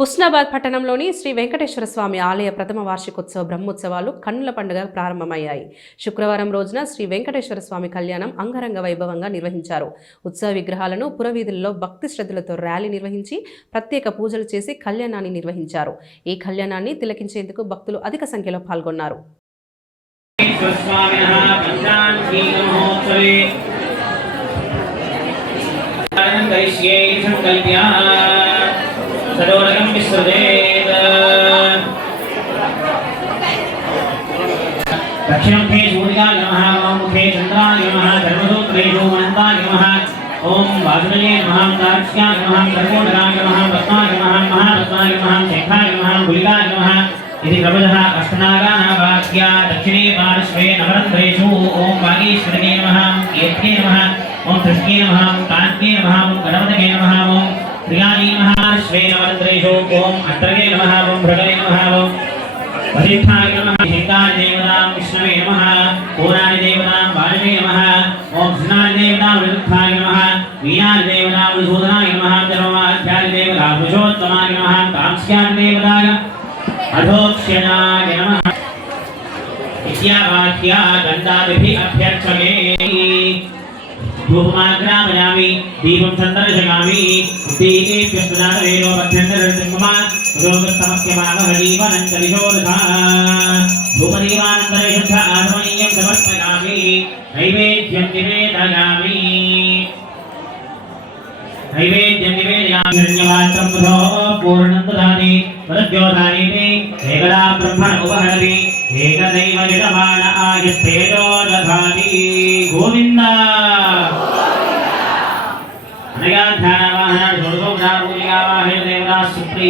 హుస్నాబాద్ పట్టణంలోని శ్రీ వెంకటేశ్వర స్వామి ఆలయ ప్రథమ వార్షికోత్సవ బ్రహ్మోత్సవాలు కన్నుల పండుగ ప్రారంభమయ్యాయి. శుక్రవారం రోజున శ్రీ వెంకటేశ్వర స్వామి కళ్యాణం అంగరంగ వైభవంగా నిర్వహించారు. ఉత్సవ విగ్రహాలను పురవీధుల్లో భక్తి శ్రద్ధలతో ర్యాలీ నిర్వహించి ప్రత్యేక పూజలు చేసి కళ్యాణాన్ని నిర్వహించారు. ఈ కళ్యాణాన్ని తిలకించేందుకు భక్తులు అధిక సంఖ్యలో పాల్గొన్నారు. सरोरगं विसृजेत् दक्षिणमुखे सूर्याय नमः ओं मुखे चन्द्राय नमः धर्मसूत्रेषु अनन्ताय नमः ओं वासुदेवाय नमः दाक्ष्याय नमः कर्कोटकाय नमः पद्माय नमः महापद्माय नमः शेखाय नमः गुलिकाय नमः इति प्रभुतः अष्टनागानां वाक्या दक्षिणे पार्श्वे नवरन्ध्रेषु ओं वागीश्वरये नमः कीर्त्ये नमः ओं कृष्णे नमः कान्त्ये नमः ओं गणपतये नमः ओं प्रियाणी नमः श्वेनवरन्द्रेषु ओं अत्रये नमः ओं भृगये नमः ओं वसिष्ठाय नमः हिंगाय देवतां विष्णवे नमः पूर्णाय देवतां वाणवे नमः ओं कृष्णाय देवतां विरुद्धाय नमः वीणाय देवतां विधूतनाय नमः धर्ममाध्याय देवतां पुरुषोत्तमाय नमः कांस्याय देवताय अधोक्ष्यणाय नमः इत्यावाक्या गन्धादिभिः अभ्यर्चये धूपमाग्रामयामि दीपं सन्दर्शयामि दीपेभ्यस्तदानवेनो मध्यन्तरसंगमा रोगस्तमस्यमावहलीवनन्तरिशोदधा धूपदीपानन्तरे शुद्ध आत्मनीयं समर्पयामि नैवेद्यं निवेदयामि हिरण्यवात्रं बुधो पूर्णं ददाति तद्योधानीति एकदा ब्रह्मण उपहरति एकदैव यजमान आयुस्तेजो दधाति गोविन्द अनया ध्यानवाहन षोडशोपचारपूजिकावाहे देवता सुप्री